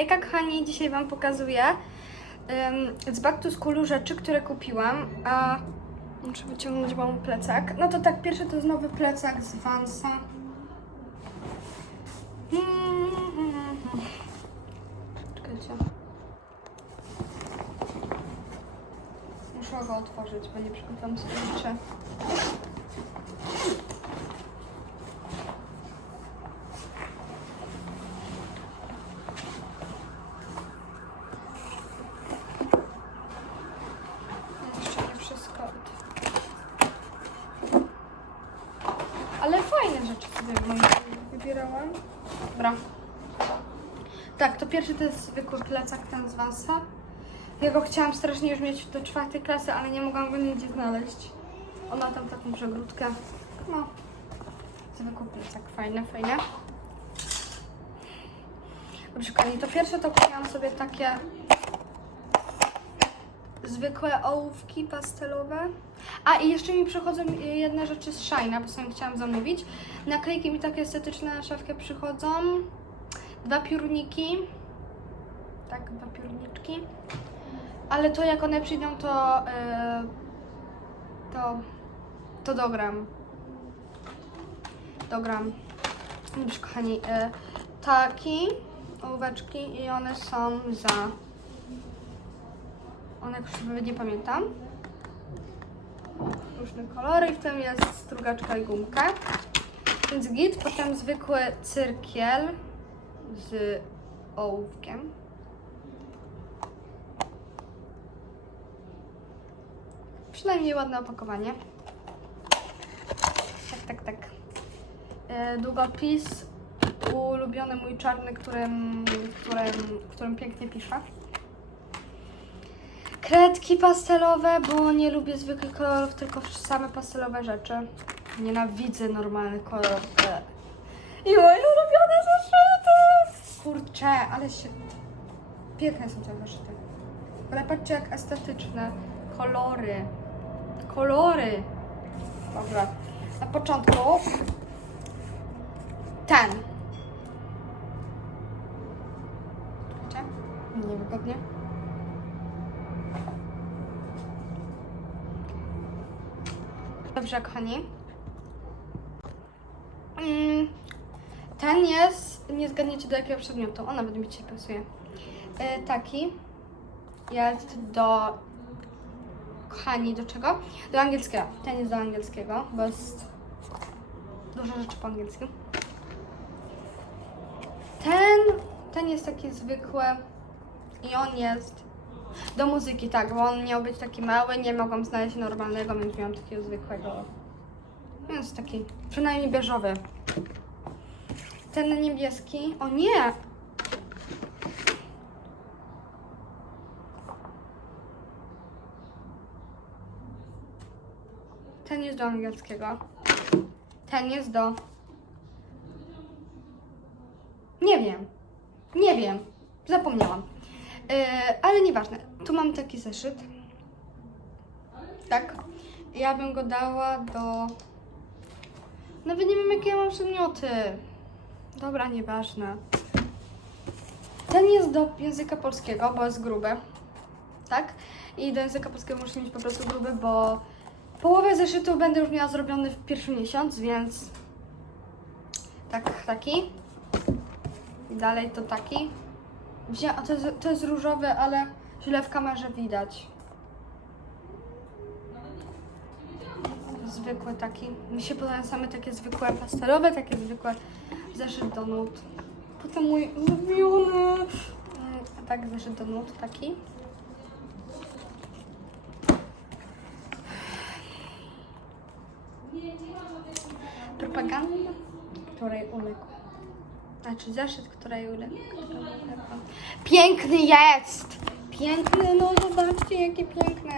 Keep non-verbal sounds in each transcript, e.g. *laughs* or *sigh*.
Jaka kochani, dzisiaj Wam pokazuję um, z Back to Schoolu rzeczy, które kupiłam. A muszę wyciągnąć mam plecak. No to tak, pierwszy to jest nowy plecak z Vansa. Czekajcie. Muszę go otworzyć, bo nie przygotowałam sobie. Jeszcze nie wszystko. Ale fajne rzeczy sobie wy- wybierałam. Dobra. Tak, to pierwszy to jest zwykły plecak ten z Vansa. Ja go chciałam strasznie już mieć do czwartej klasy, ale nie mogłam go nigdzie znaleźć. On ma tam taką przegródkę. No. Zwykły plecak, fajne, fajne. Dobrze, kochani, to pierwsze to kupiłam sobie takie zwykłe ołówki pastelowe. A i jeszcze mi przychodzą y, jedne rzeczy z Shina, bo sobie chciałam zamówić. Naklejki mi takie estetyczne na szafkę przychodzą. Dwa piórniki. Tak, dwa piórniczki. Ale to jak one przyjdą, to yy, to to dogram. Dogram. Dobrze, kochani, yy, taki ołóweczki i one są za one nawet nie pamiętam. Różne kolory i w tym jest strugaczka i gumka. Więc git, potem zwykły cyrkiel z ołówkiem. Przynajmniej ładne opakowanie. Tak, tak, tak. E, Długopis ulubiony mój czarny, którym, którym, którym pięknie piszę. Kredki pastelowe, bo nie lubię zwykłych kolorów, tylko same pastelowe rzeczy. Nienawidzę normalnych kolorów. I moje ulubione zeszyty! Kurczę, ale się... Piękne są te zeszyty. Ale patrzcie jak estetyczne. Kolory. Kolory. Dobra. Na początku ten. Czekajcie. Niewygodnie. Dobrze, kochani. Mm, Ten jest, nie zgadniecie do jakiego przedmiotu, on nawet mi dzisiaj pasuje. E, Taki jest do, kochani, do czego? Do angielskiego. Ten jest do angielskiego, bo jest dużo rzeczy po angielsku. Ten, ten jest taki zwykły i on jest do muzyki, tak, bo on miał być taki mały, nie mogłam znaleźć normalnego, więc miałam takiego zwykłego. Więc taki, przynajmniej beżowy. Ten niebieski, o nie! Ten jest do angielskiego. Ten jest do... Nie wiem. Nie wiem. Zapomniałam. Yy, ale nieważne. Tu mam taki zeszyt. Tak. Ja bym go dała do. Nawet nie wiem, jakie ja mam przedmioty. Dobra, nieważne. Ten jest do języka polskiego, bo jest gruby. Tak? I do języka polskiego muszę mieć po prostu gruby, bo połowę zeszytu będę już miała zrobiony w pierwszy miesiąc, więc. Tak, taki. I dalej to taki. Wzię, a to jest, to jest różowy, ale źle w kamerze widać. Zwykły taki. Mi się podobają same takie zwykłe pastelowe, takie zwykłe zeszyt do nut. Potem mój ulubiony. mm, tak, zeszyt do nut taki. Znaczy zeszyt, której uległam. Piękny jest! Piękny, no zobaczcie jakie piękne.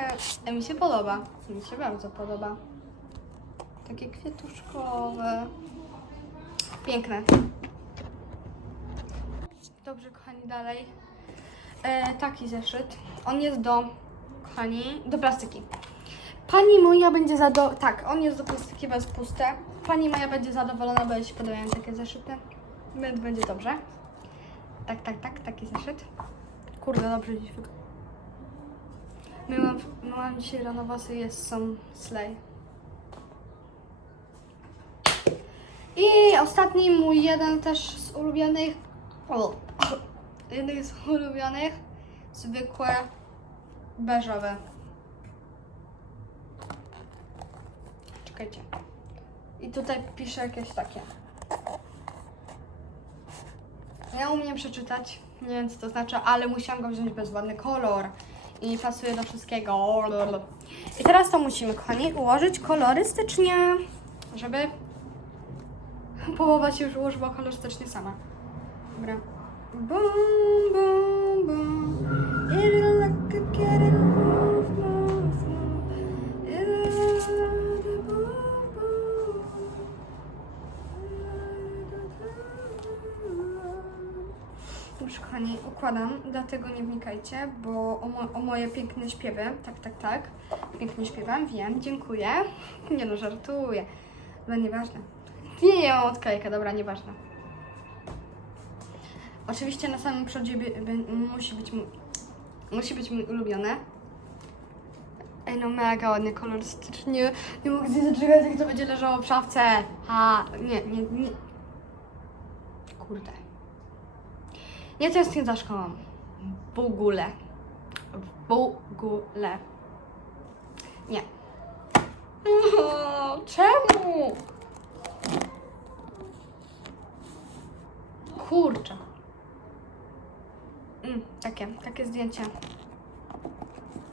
E, Mi się podoba. Mi się bardzo podoba. Takie kwiatuszkowe. Piękne. Dobrze, kochani, dalej. E, taki zeszyt. On jest do, kochani, do plastyki. Pani moja będzie zadowolona. Tak, on jest do plastyki, bez puste. Pani moja będzie zadowolona, bo jej się podobają takie zeszyty. Będzie dobrze. tak, tak, tak, taki zeszyt. Kurde, dobrze dziś wygląda. Myłam, myłam dzisiaj rano włosy, jest są slay. I ostatni mój jeden też z ulubionych. O, *coughs* z ulubionych. Zwykłe beżowe. Czekajcie. I tutaj piszę jakieś takie. Ja umiem przeczytać, nie wiem co to znaczy, ale musiałam go wziąć bez ładny kolor i pasuje do wszystkiego. I teraz to musimy, kochani, ułożyć kolorystycznie, żeby połowa się już ułożyła kolorystycznie sama. Dobra. Bum, bum, bum. Dobrze, kochani, układam, dlatego nie wnikajcie, bo o, mo- o moje piękne śpiewy, tak, tak, tak, pięknie śpiewam, wiem, dziękuję. *laughs* Nie no, żartuję, ale nieważne. Nie, nie mam odklejka, dobra, nieważne. Oczywiście na samym przodzie musi być mu- musi być mi ulubione. Ej, no mega ładnie kolorystycznie. Nie mogę się zaczekać, jak to będzie leżało w szafce. Ha, nie, nie, nie. Kurde. Nie tęsknię za szkołą. W ogóle. W ogóle. Nie. *laughs* Czemu? Kurczę. Mm, takie, takie zdjęcie.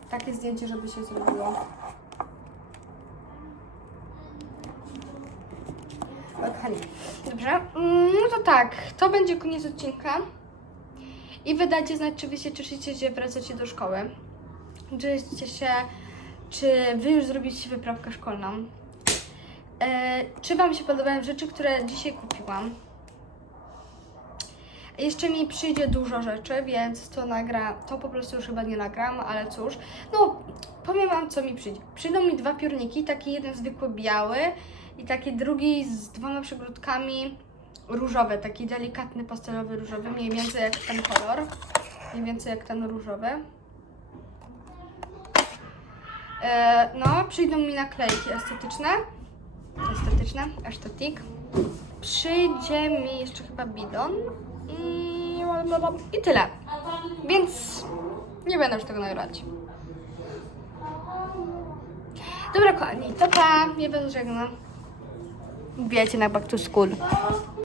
Takie zdjęcie, żeby się zrobiło. Kochani, dobrze. Mm, No to tak, to będzie koniec odcinka. I wydajcie znać, czy wy się cieszycie, że wracacie do szkoły. Cieszycie się, czy wy już zrobiliście wyprawkę szkolną. E, czy wam się podobają rzeczy, które dzisiaj kupiłam. Jeszcze mi przyjdzie dużo rzeczy, więc to nagra, to po prostu już chyba nie nagram, ale cóż. No, powiem wam, co mi przyjdzie. Przyjdą mi dwa piórniki, taki jeden zwykły biały i taki drugi z dwoma przygródkami różowy, taki delikatny pastelowy różowy, mniej więcej jak ten kolor, mniej więcej jak ten różowy. E, no, przyjdą mi naklejki estetyczne, estetyczne, estetik. Przyjdzie mi jeszcze chyba bidon i, i tyle. Więc nie będę już tego nagrywać. Dobra, kochani, to pa, nie będę żegnał. Wiecie na back to school.